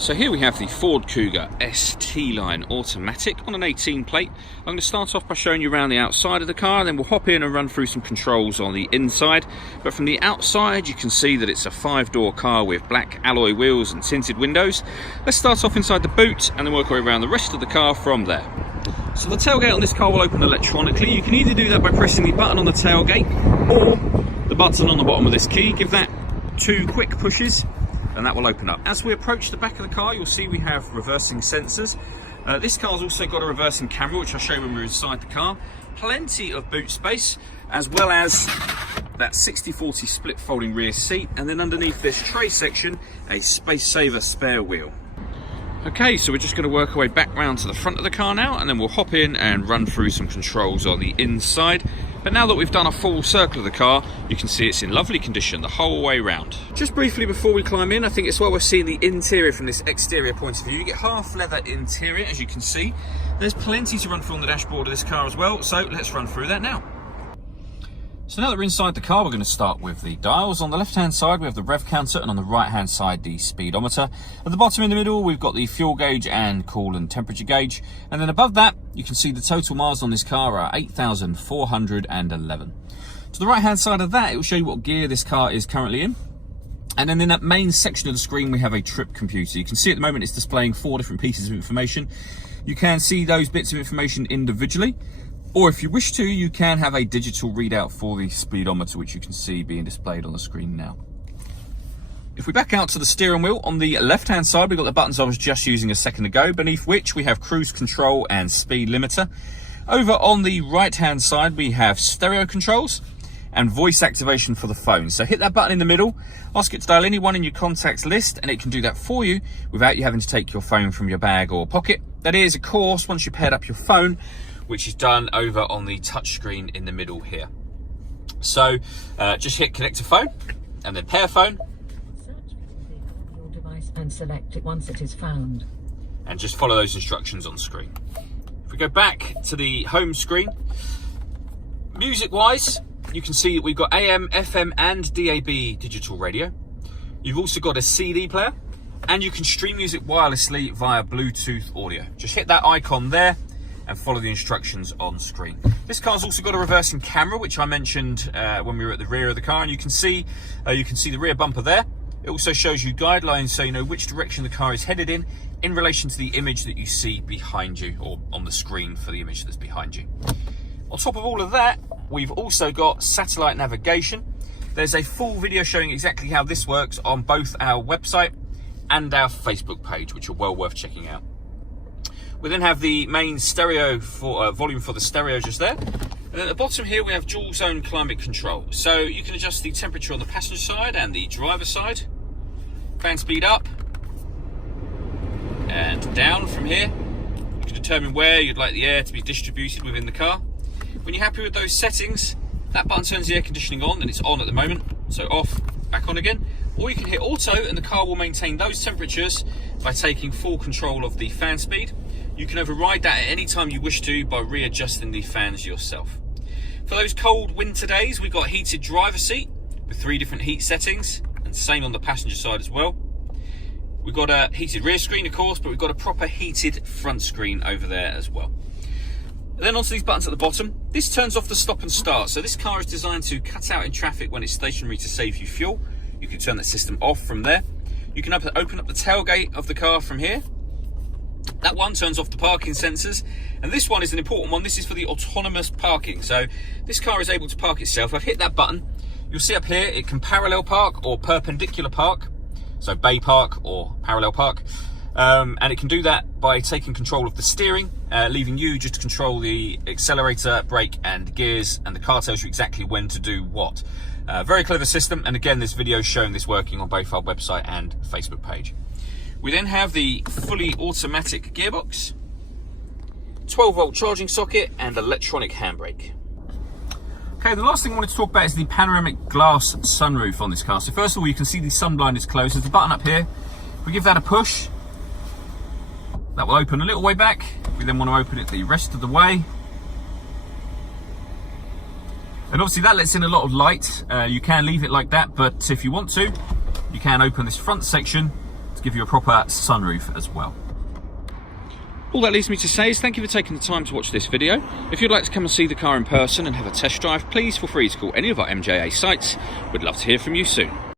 So here we have the Ford Kuga ST line automatic on an 18 plate. I'm going to start off by showing you around the outside of the car, then we'll hop in and run through some controls on the inside. But from the outside you can see that it's a 5-door car with black alloy wheels and tinted windows. Let's start off inside the boot and then work our way around the rest of the car from there. So the tailgate on this car will open electronically. You can either do that by pressing the button on the tailgate or the button on the bottom of this key. Give that 2 quick pushes and that will open up. As we approach the back of the car, you'll see we have reversing sensors. This car's also got a reversing camera, which I'll show you when we're inside the car. Plenty of boot space, as well as that 60/40 split folding rear seat, and then underneath this tray section, a space saver spare wheel. Okay, so we're just going to work our way back round to the front of the car now, and then we'll hop in and run through some controls on the inside. But now that we've done a full circle of the car, you can see it's in lovely condition the whole way round. Just briefly before we climb in, I think it's well worth seeing the interior from this exterior point of view. You get half leather interior, as you can see. There's plenty to run through on the dashboard of this car as well, so let's run through that now. So now that we're inside the car, we're going to start with the dials. On the left-hand side, we have the rev counter, and on the right-hand side, the speedometer. At the bottom in the middle, we've got the fuel gauge and coolant temperature gauge. And then above that, you can see the total miles on this car are 8,411. To the right-hand side of that, it will show you what gear this car is currently in. And then in that main section of the screen, we have a trip computer. You can see at the moment it's displaying 4 different pieces of information. You can see those bits of information individually. Or if you wish to, you can have a digital readout for the speedometer, which you can see being displayed on the screen now. If we back out to the steering wheel, on the left-hand side, we've got the buttons I was just using a second ago, beneath which we have cruise control and speed limiter. Over on the right-hand side, we have stereo controls and voice activation for the phone. So hit that button in the middle, ask it to dial anyone in your contacts list, and it can do that for you without you having to take your phone from your bag or pocket. That is, of course, once you've paired up your phone, which is done over on the touch screen in the middle here. So just hit connect to phone and then pair phone. Search your device and select it once it is found. And just follow those instructions on screen. If we go back to the home screen, music wise, you can see that we've got AM, FM and DAB digital radio. You've also got a CD player, and you can stream music wirelessly via Bluetooth audio. Just hit that icon there and follow the instructions on screen. This car's also got a reversing camera, which I mentioned when we were at the rear of the car, and you can see the rear bumper there. It also shows you guidelines, so you know which direction the car is headed in relation to the image that you see behind you, or on the screen for the image that's behind you. On top of all of that, we've also got satellite navigation. There's a full video showing exactly how this works on both our website and our Facebook page, which are well worth checking out. We then have the main stereo for volume for the stereo just there. And at the bottom here we have dual zone climate control. So you can adjust the temperature on the passenger side and the driver side. Fan speed up and down from here. You can determine where you'd like the air to be distributed within the car. When you're happy with those settings, that button turns the air conditioning on, and it's on at the moment. So off, back on again. Or you can hit auto and the car will maintain those temperatures by taking full control of the fan speed. You can override that at any time you wish to by readjusting the fans yourself. For those cold winter days, we've got a heated driver seat with 3 different heat settings, and same on the passenger side as well. We've got a heated rear screen, of course, but we've got a proper heated front screen over there as well. And then onto these buttons at the bottom. This turns off the stop and start. So this car is designed to cut out in traffic when it's stationary to save you fuel. You can turn that system off from there. You can open up the tailgate of the car from here. That one turns off the parking sensors, and this one is an important one. This is for the autonomous parking. So this car is able to park itself. I've hit that button. You'll see up here it can parallel park or perpendicular park, so bay park or parallel park, and it can do that by taking control of the steering, leaving you just to control the accelerator, brake and gears, and the car tells you exactly when to do what. Very clever system, and again this video is showing this working on both our website and Facebook page. We then have the fully automatic gearbox, 12-volt charging socket and electronic handbrake. Okay, the last thing I wanted to talk about is the panoramic glass sunroof on this car. So first of all, you can see the sun blind is closed. There's a button up here. If we give that a push, that will open a little way back. We then want to open it the rest of the way. And obviously that lets in a lot of light. You can leave it like that, but if you want to, you can open this front section to give you a proper sunroof as well. All that leaves me to say is thank you for taking the time to watch this video. If you'd like to come and see the car in person and have a test drive, please feel free to call any of our MJA sites. We'd love to hear from you soon.